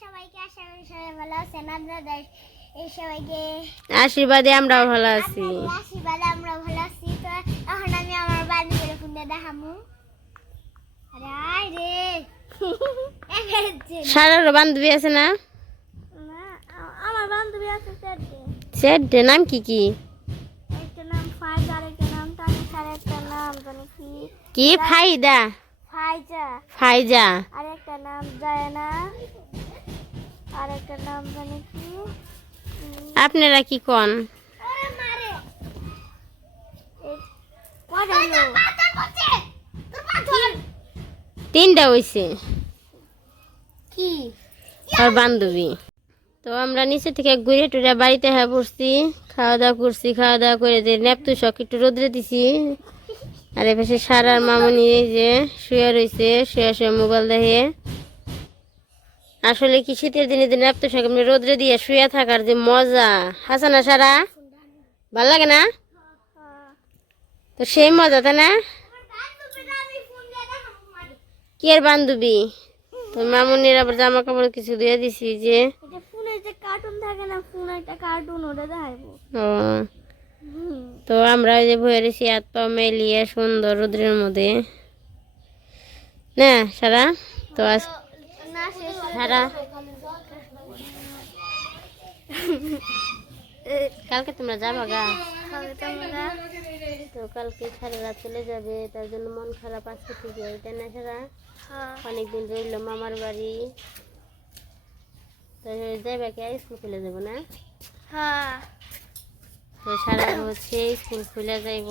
সবাইকে আশা করি সবাই ভালো আছেন। আপনাদের এই সবাইকে আশীর্বাদে আমরাও ভালো আছি। আশীর্বাদে আমরা ভালো আছি। তো এখন আমি আমার বান্ধবীর ফোনে দেখামু। আরে আয় রে সারার বান্ধবী আছে না? আমার বান্ধবী আছে সেট নাম কি কি? একটা নাম ফায়দা, আরেকটা নাম তানিশা, আরেকটা নাম জানি কি কি ফায়দা? ফাইজা। ফাইজা। আরেকটা নাম জায়না, আরেকটা নাম জানি কি। আপনারা কি কোন? তিনটা হইছে কি আর বান্ধবী। তো আমরা নিচে থেকে ঘুরে টুরে বাড়িতে হ্যাঁ পড়ছি, খাওয়া দাওয়া করছি। খাওয়া দাওয়া করে যে নেপতু শখ একটু রোদ্রে দিছি। আর এপাশে সারার মামনি যে শুয়ে রয়েছে, শুয়ে শুয়ে মোবাইল দেখে। আসলে কি শীতের দিনে দিনে নেপতু শখ এমনি রোদ্রে দিয়ে শুয়ে থাকার যে মজা, হাসা না সারা? ভাল লাগে না? তো সেই মজা তাই না? কি আর বান্ধবী? তো মামুনির আবার জামা কাপড় কিছু দিয়ে দিছি যে ফোনে যে কার্টুন থাকে না, ফোনে একটা কার্টুন ওটা দেখাইবো। ও তো আমরা ওই যে বয়ে রয়েছি হাত পা মেলিয়ে সুন্দর রোদ্রের মধ্যে না সারা। তো আজ সারা কালকে তোমরা যাবা গা? তো কালকে সারা রাত চলে যাবে, তার জন্য মন খারাপ আছে ঠিক এটা না সারা? অনেকদিন রইল মামার বাড়ি। তো যাইবা কি স্কুল খুলে যাবো না? তো সারা হচ্ছে স্কুল খুলে যাইব।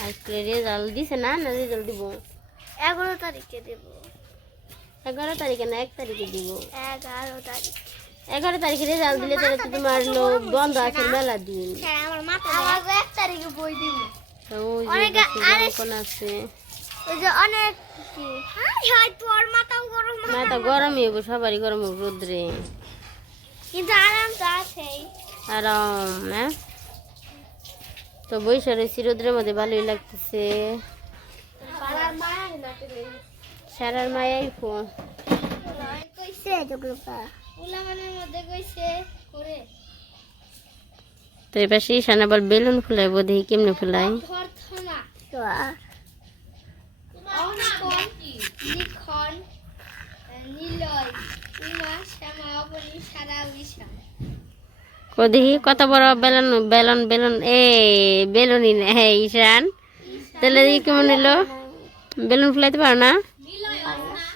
আর স্কুলে রেজাল্ট দিছে না? না রেজাল্ট দিব 11 তারিখে দেব। 11 তারিখে না 1 তারিখে দিব? 11 তারিখ। 11 তারিখে রেজাল্ট দিলে তাহলে তো তোমার লোক বন্ধ আছে মেলা দিন। আমার মাথা আমার 1 তারিখে বই দিব। তো ওই যে কোন আছে ওই যে অনেক কি হাই হাই তোর মাথাও গরম। মাথা গরমই হইব, সবারই গরম হবে রোদ্রে, কিন্তু আরাম তো আছেই। আরাম না? তো বৈশা রয়েছি রোদ্রের মধ্যে, ভালোই লাগতেছে। সারার মায়াই ফোন কইছে জগলুকা উলামানের মধ্যে কইছে করে। তো এবার সেই সানা বল বেলুন ফুলাই বোধ কেমনে ফুলাই ধরথনা তো অঙ্কন লিখন নিলয় উমা শ্যামা অবনী সারা বিশাল দেখি কত বড় বেলুন বেলুন বেলুন এ বেলুনই না ঈশান। তাহলে কেমন হলো? বেলুন ফুলাইতে পারো না?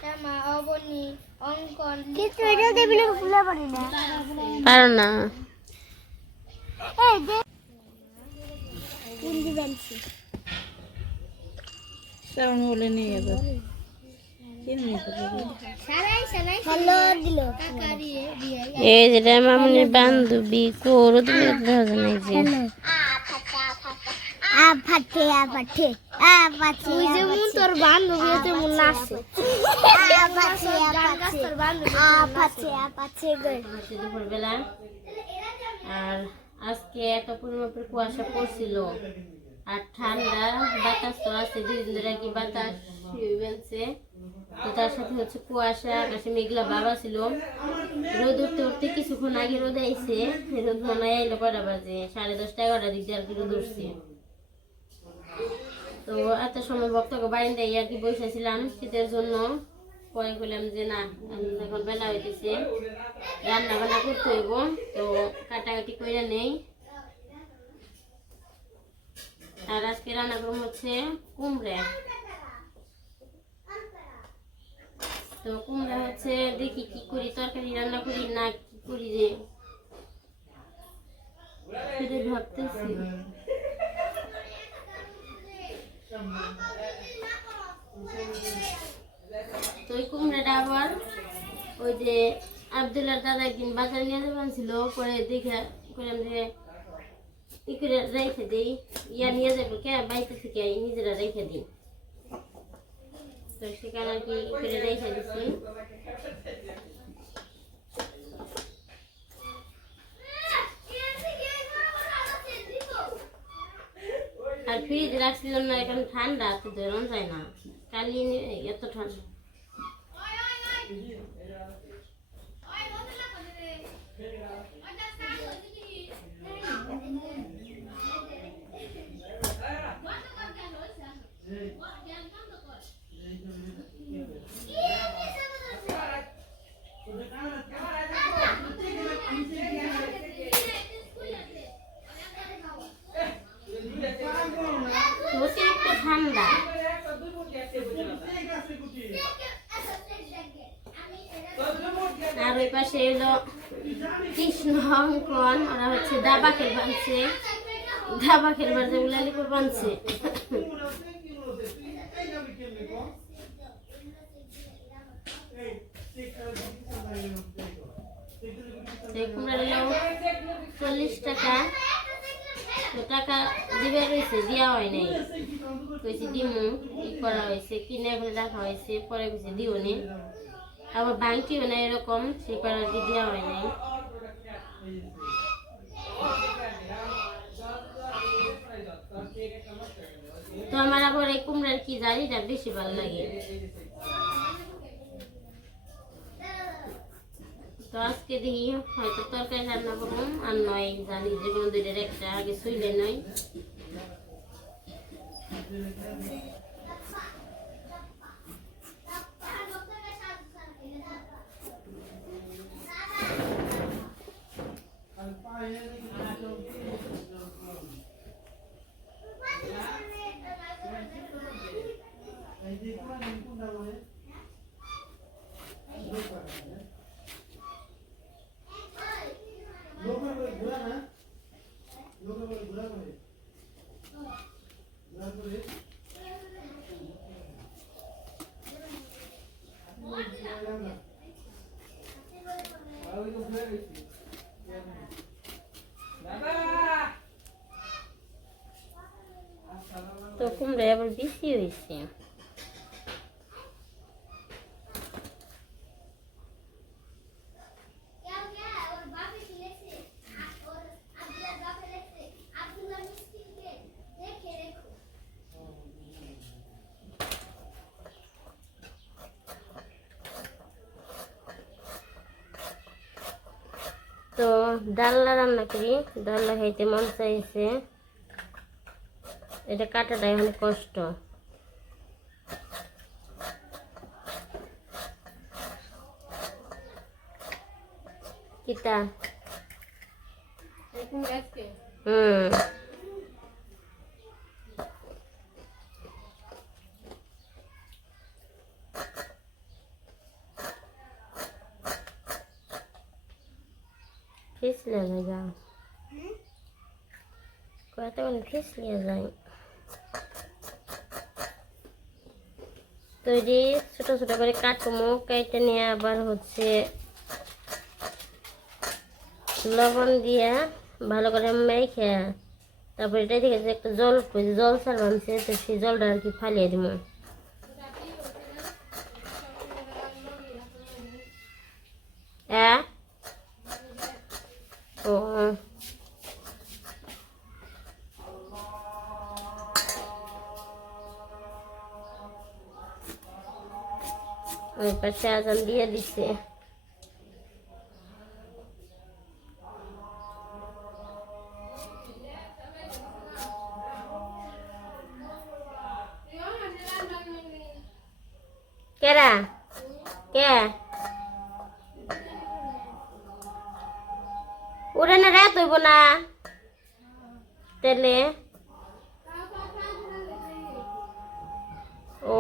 শ্যামা অবনী অঙ্কন কিন্তু এটা দিয়ে বেলুন ফুলা পারি না। পারো না? এই যে কোন দিবেনছি শ্রাবণ বলে নিয়ে যাবে। হ্যালো দিল কাকারিয়ে দিয়ে এই যেটা মামুনির বান্ধবী করো তুমি দেখা নাই যে আফাটে আফাটে আফাটে ওই যে মন তোর বান্ধবী আছে মন নাচে আফাটে আফাটে তোর বান্ধবী আফাটে আফাটে গো দুপুরবেলা। আর আজকে এত পরিমাপের কুয়াশা পড়ছিল আর ঠান্ডা বাতাস তো আছে, দুদিন ধরে আর কি বাতাস বেলছে। তো তার সাথে হচ্ছে কুয়াশা, আকাশে মেঘলা বাবা ছিল। রোদ উঠতে উঠতে কিছুক্ষণ আগে রোদ আইছে, রোদ মনে হয় এলো কটা বাজে 10:30 11টা দিক দিয়ে আর কি রোদ উঠছে। তো এত সময় ভক্তকে বারিন্দায় আর কি বসেছিলাম শীতের জন্য। পরে বললাম যে না এখন বেলা হইতেছে, রান্না বান্না করতে হইব, তো কাটাকাটি করে নেই। আর আজকে রান্না করব হচ্ছে কুমড়া। তো কুমড়া হচ্ছে দেখি কি করি, তরকারি রান্না করি না কি করি যে সেটা ভাবতেছি। তো ওই কুমড়াটা আবার ওই যে আব্দুল্লার দাদা একদিন বাজার নিয়ে যাবেন ছিল, পরে দেখে করলাম যে ই করে রেখে দিই, ইয়া নিয়ে যাবো কে বাড়িতে থেকে নিজেরা রেখে দিই। তো সেখানে আর কি করে রেখে দিচ্ছি। আর ফ্রিজ রাখছিলাম না, এখন ঠান্ডা তো ধরন যায় না, কালি এত ঠান্ডা। আর ওই পাশে হলো কৃষ্ণ অঙ্কন, ওরা হচ্ছে দাবা খেল বানছে, দাবা খেলবার যে উলালিপুর বানছে। কুমড়া হলো 40 টাকা, তো টাকা দিবে রয়েছে, দেওয়া হয় নাই, কইছে দিমু, ই করা হয়েছে, কিনে ফেলে রাখা হয়েছে, পরে কইছে দিও নি, আবার ভাঙটিও না এরকম, সে করার কি দেওয়া হয় নাই। তো আমার আবার এই কুমড়ার কি জারিটা বেশি ভালো লাগে। তো আজকে দেখি হয়তো তরকারি রান্না করবো, আর নয় জানি যে কোনো দুইটার একটা আগে শুইলে নয়। তো কুমড়া আবার বেশি হয়েছে। তো ডালনা রান্না করি, ডালনা খাইতে মন চাইছে, এটা কাটাটা অনেক কষ্ট। কিতা ফিসলে যায়, কতক্ষণ ফিসলিয়ে যায়। তৈরি ছোট ছোট করে কাটবো, কেটে নিয়ে আবার হচ্ছে লবণ দিয়ে ভালো করে মেখে, তারপর এটা থেকে যে একটা জল জল সার বানছে, তো সেই জলটা আর কি ফালিয়ে দিব। ও ওই পাশে আজান দিয়ে দিছে। কেরা কে ওরে না রাত হইব না তেলে। ও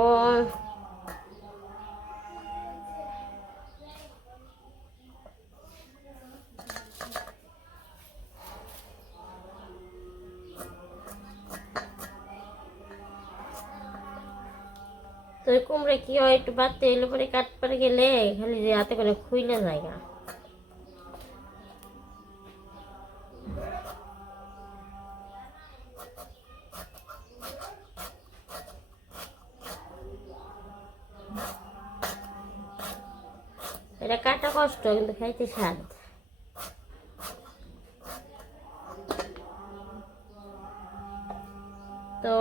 তো কুমড়ে কি হয়, একটু বাড়তে এলে পরে কাটপারে গেলে খালি যে হাতে করে খুইলে জায়গা। এটা কাটা কষ্ট কিন্তু খাইতে স্বাদ। তো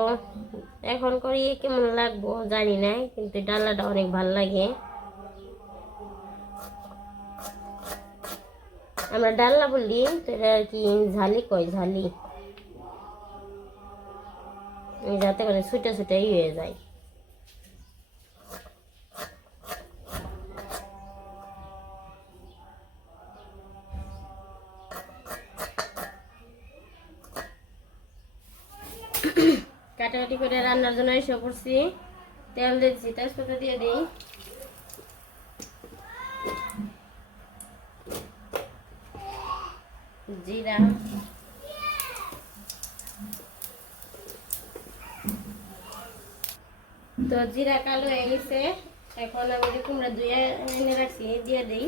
এখন করি কেমন লাগবো জানি না, কিন্তু ডালাটা অনেক ভালো লাগে। আমরা ডালনা বলি, তো এটা আর কি ঝালি কয়, ঝালি, যাতে করে ছুটে ছুটে হয়ে যায়। কাটাকাটি করে রান্নার জন্য এসে পড়ছি, তেল দিচ্ছি, তেজপাতা দিয়ে দিই। জিরা, তো জিরা কালো হয়ে গেছে। এখন আমি যে কুমড়া ধুয়ে এনে রাখছি দিয়ে দিই।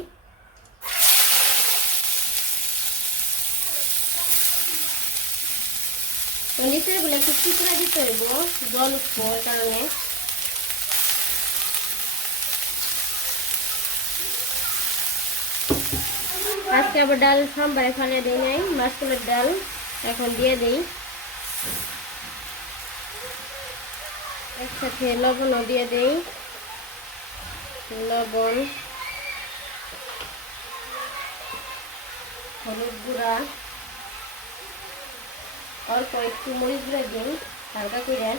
তো নিচে বলে একটু চিকড়া দিতে হইব, জল উঠবো ওই কারণে। আজকে আবার ডাল সাম্বারে ফালিয়ে দিই নাই, মাছকুলের ডাল এখন দিয়ে দিই। একসাথে লবণও দিয়ে দিই, লবণ, হলুদ গুঁড়া, অল্প একটু মরিচ গুঁড়া দিই হালকা করে,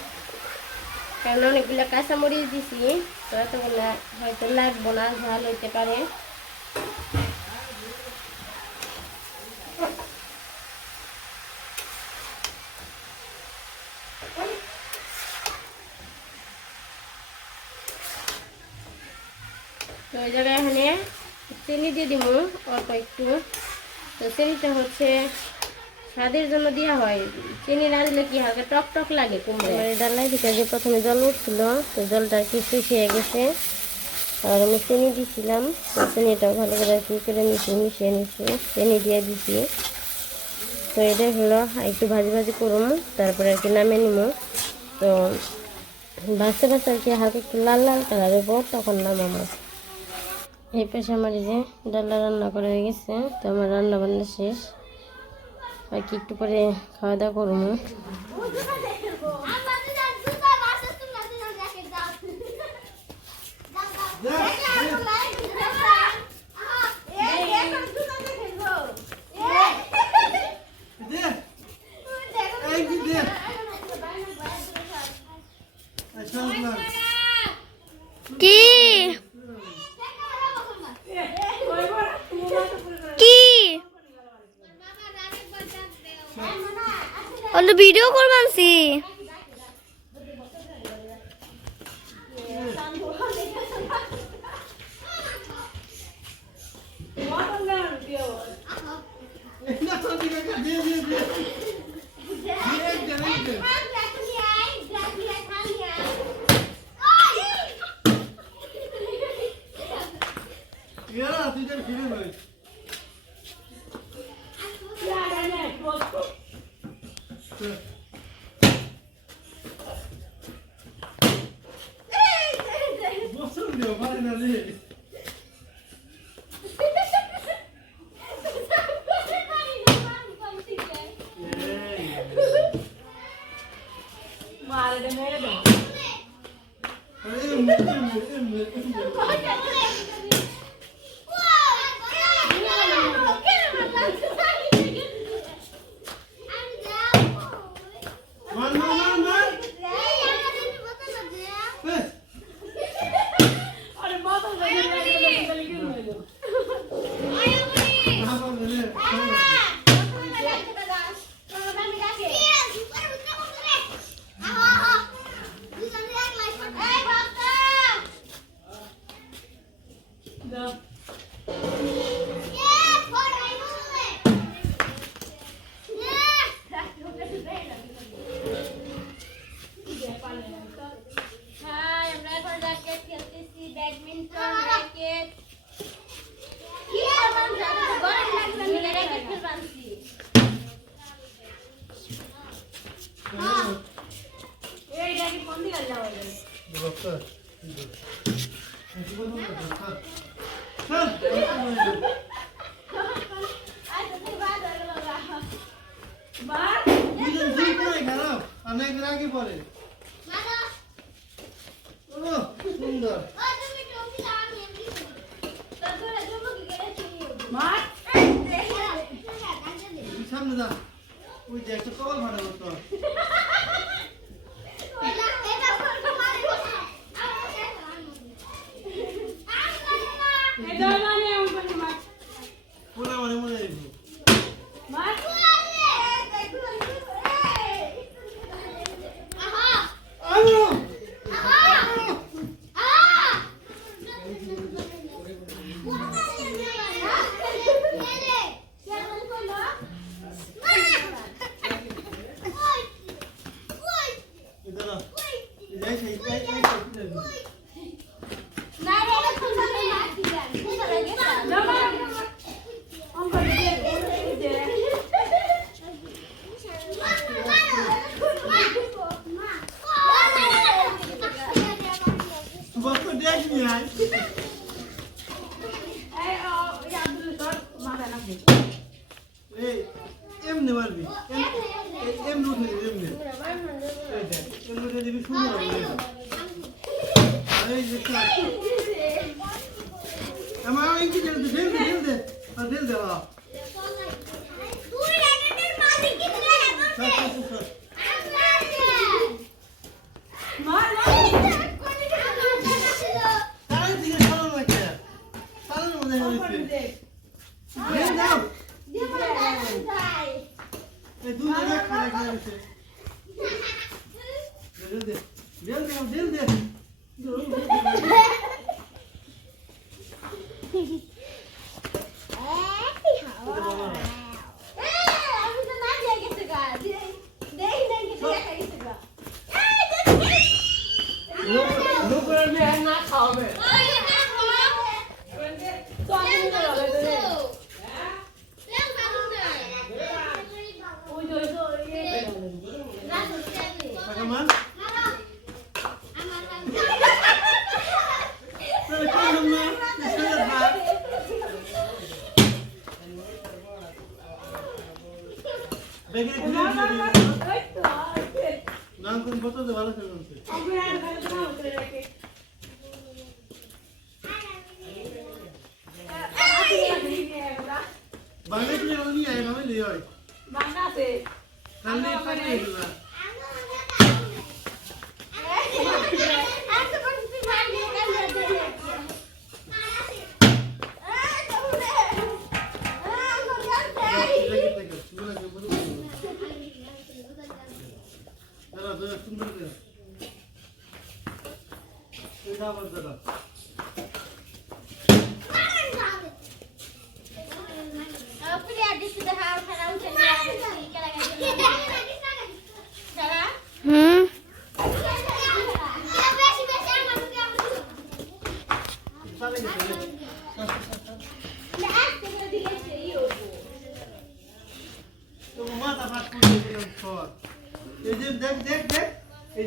কারণ অনেকগুলো কাঁচা মরিচ দিছি, তো এতগুলো হয়তো লাগবো না, ঝাল হইতে পারে। তো এই জায়গায় এখানে চিনি দিয়ে দিব অল্প একটু। তো চিনিটা হচ্ছে স্বাদের জন্য দেওয়া হয়, চিনি না দিলে কি হালকা টক টক লাগে কুমড়ো। ডালাই থেকে যে প্রথমে জল উঠছিল, তো জলটা আর কি শুকিয়ে গেছে, আর আমি চিনি দিয়েছিলাম, তো চিনিটাও ভালো করে কি করে মিশিয়ে নিচ্ছি, চিনি দিয়ে দিচ্ছি। তো এটা হলো একটু ভাজি ভাজি করুম, তারপরে আর কি নামিয়ে নিব। তো ভাজতে ভাজতে আর কি হালকা একটু লাল লাল কালার হইব, তখন নামাবো। এই পেশে আমার এই যে ডালটা রান্না করা হয়ে গেছে, তো আমার রান্না বান্না শেষ, আর কি একটু পরে খাওয়া দাওয়া করবো। কি কি ওটা ভিডিও করবানছি। অনেক রাগে পরে সুন্দর সামনে যা ওই যে একটা কল ভাড়া করতো পুরা মানে মনে এই এমনি মারবি এমনি উঠে দিবি এমনি এই দেখ এমনি উঠে দিবি শুরু হবে এই যে আমার ইঞ্চি ঢেল দে আর ঢেল দে তুই রেডের মাঝে কি রে তাই দিকে সালাম লাগে সালাম মনে হচ্ছে ঢেল দাও এই দুই জায়গা খাড়া খাড়া হচ্ছে ঢেল দে নাম কোন বলতো ভালো খেলছে বাংলাদেশে যখন নিয়ে আয় ভাবে লিয়ে হয় বাংলাতে কালনে পাঠিয়ে দিলা সুন্দর করে এটা আবার দাদা মাথা ফাট করে দিলাম সর এই যে দেখ দেখ দেখ এই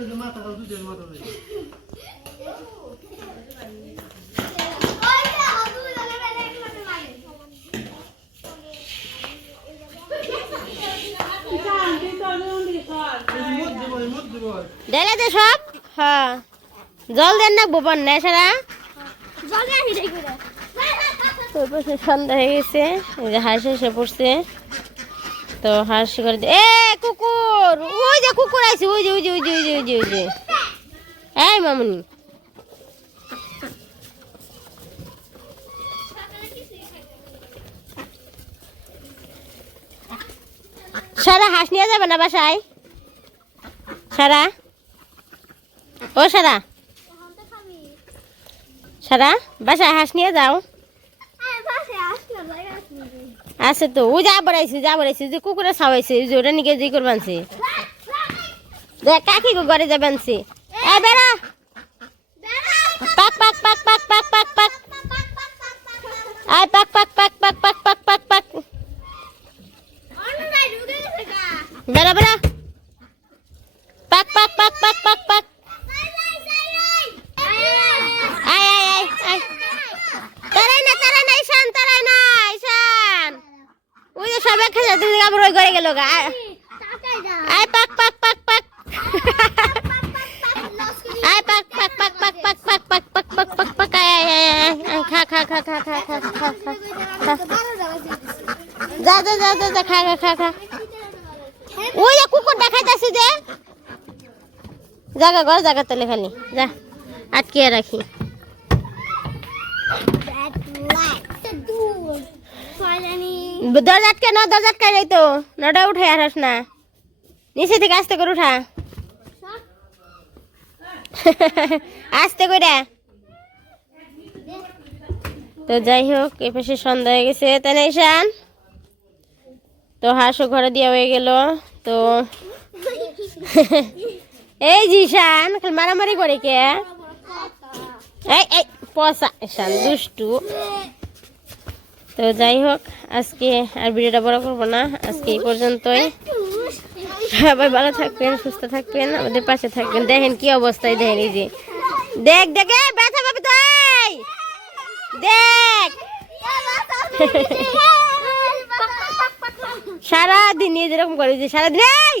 যে মাথা খাও দুধের মাথা দেখ ঢেলে দে সব হ্যাঁ জল দেন না বোপন না সারা তোর পাশে সন্ধ্যা হয়ে গেছে এই যে হাঁস এসে পড়ছে তো হাঁস করে দে এ কুকুর ওই যে কুকুর আছে ওই যে ওই যে ওই যে ওই যে ওই যে ওই যে এই মামুনি সারা হাঁস নিয়ে যাবে না বাসায় সারা ও সারা সারা বাসায় হাঁস নিয়ে যাও আছে তো ও যা বড়াইছে যে কুকুরে খাওয়াইছে যে ওটা নিকে যে করবানছে দেখ কাকি ঘরে যাবেনছে এ বেড়া পাক পাক পাক পাক পাক পাক পাক আয় পাক পাক পাক পাক পাক পাক পাক পাক বেড়া বেড়া পাক পাক পাক পাক পাক পাক আয় আয় আয় আয় তারাই না ঈশান তারাই না ঈশান ওই যে সব খেয়ে যাচ্ছে আবার ওই ঘরে গেল গা আয় পাক পাক পাক পাক আয় পাক পাক পাক পাক পাক পাক পাক পাক পাক পাক পাক আয় আয় আয় খা খা খা খা খা খা খা খা যা যা যা যা খা খা খা খা ওই যে কুকুর দেখাইতাছি যে জায়গা ঘর জায়গা তলে খালি যা আটকে রাখি দরজা আটকে না দরজা আটকে যাই তো নটা উঠে আর না নিচে থেকে আস্তে করে উঠা আস্তে করে তো যাই হোক এ পাশে সন্ধ্যা হয়ে গেছে তাই না ঈশান তো হাঁসও ঘরে দেওয়া হয়ে গেল তো এই যে ঈশান খালি মারামারি করে কে এই এই পচা ঈশান দুষ্টু তো যাই হোক আজকে আর ভিডিওটা বড় করবো না আজকে এই পর্যন্তই সবাই ভালো থাকবেন সুস্থ থাকবেন আমাদের পাশে থাকবেন দেখেন কি অবস্থায় দেখেন এই যে দেখ দেখে ব্যথা পাবি তাই দেখ সারাদিন যেরকম করে যে সারাদিন এই